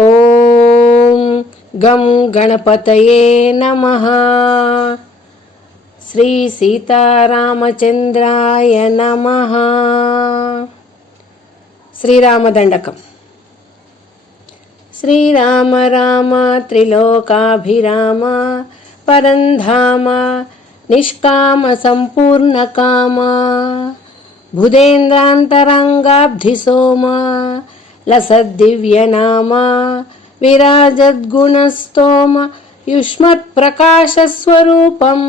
ఓం గం గణపతయే నమ. శ్రీ సీతారామచంద్రాయ నమ. శ్రీరామదండకం. శ్రీరామ రామ త్రిలోకాభిరామ పరంధామ నిష్కామ సంపూర్ణకామ భుదేంద్రాంతరంగాబ్ధి సోమ. లసద్దివ్యనామ విరాజద్గుణస్తోమ యుష్మత్ప్రకాశస్వరూపం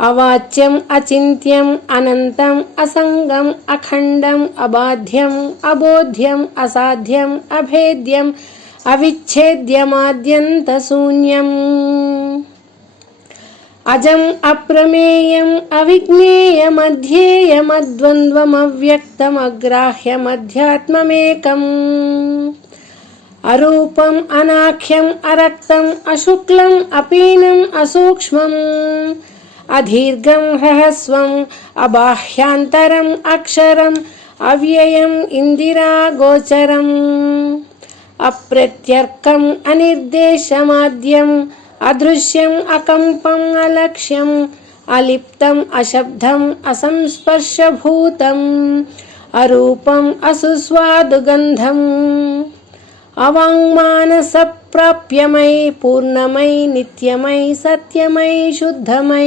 అవాచ్యం అచింత్యం అనంతం అసంగం అఖండం అబాధ్యం అబోధ్యం అసాధ్యం అభేద్యం అవిచ్ఛేద్యమాద్యంతశూన్యం అజం అప్రమేయం అవిజ్ఞేయమధ్యేయమద్వంద్వమవ్యక్తమగ్రాహ్యమధ్యాత్మమేకం అరూపం అనాఖ్యం అరక్తం అశుక్లం అపీనం అసూక్ష్మం. అధీర్ఘం హ్రహస్వం అబాహ్యాంతరం అక్షరం అవ్యయం ఇందిరాగోచరం అప్రత్యర్కం అనిర్దేశమాద్యం అదృశ్యం అకంపం అలక్ష్యం అలిప్తం అశబ్దం అసంస్పర్శభూతం అరూపం అసుస్వాదుగంధం అవాంగ్మానసప్రాప్యమై పూర్ణమై నిత్యమై సత్యమై శుద్ధమై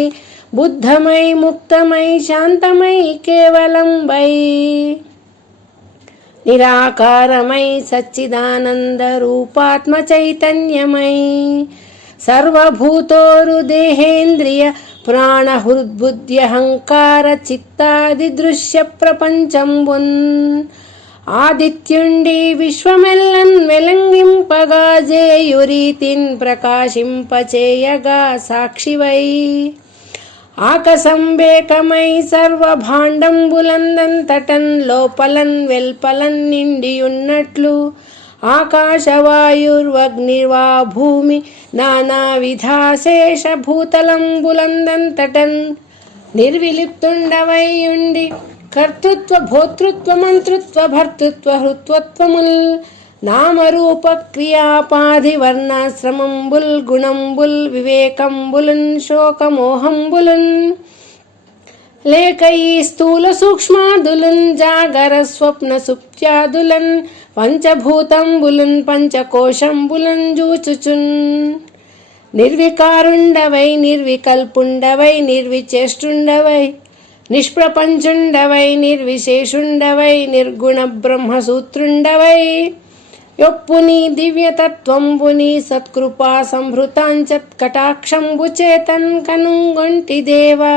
బుద్ధమై ముక్తమై శాంతమై కేవలం వై నిరాకారమై సచ్చిదానంద రూపాత్మ చైతన్యమై సర్వభూతోరుదేహేంద్రియ ప్రాణహృద్బుద్ధ్యహంకార చిత్తాదిదృశ్యప్రపంచం వన్ ఆదిత్యుండి విశ్వమెల్లన్ వెలంగింపగా జేయురీతిన్ ప్రకాశింపచేయగా సాక్షివై. ఆకసంబేకమై సర్వభాండంబులందంతటన్ లోపలన్ వెల్పలన్ నిండియున్నట్లు ఆకాశవాయుర్వగ్నిర్వా భూమి నానావిధాశేషభూతలంబులందంతటన్ నిర్విలిప్తుండవైయుండి కర్తృత్వ భోతృత్వ మంతృత్వ భర్తృత్వ హృత్వత్వముల్ నామరూప క్రియాపాధి వర్ణాశ్రమంబుల్ గుణంబుల్ వివేకంబులున్ శోకమోహంబులున్. లేకై స్థూల సూక్ష్మాదులన్ జాగర స్వప్న సుప్త్యాదులన్ పంచభూతంబులన్ పంచకోశంబులన్ జూచుచున్. నిర్వికారుండవై నిర్వికల్పుండవై నిర్విచేష్టుండవై నిష్ప్రపంచుండవై నిర్విశేషుండవై నిర్గుణ బ్రహ్మసూత్రుండవై యొప్పుని దివ్యతత్వంబుని సత్కృపా సంభృతాంచత్ కటాక్షంబు చేతన్ కనుంగొంటి దేవా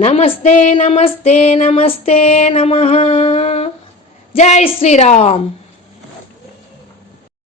నమస్తే నమస్తే నమస్తే నమ. జై శ్రీరామ్.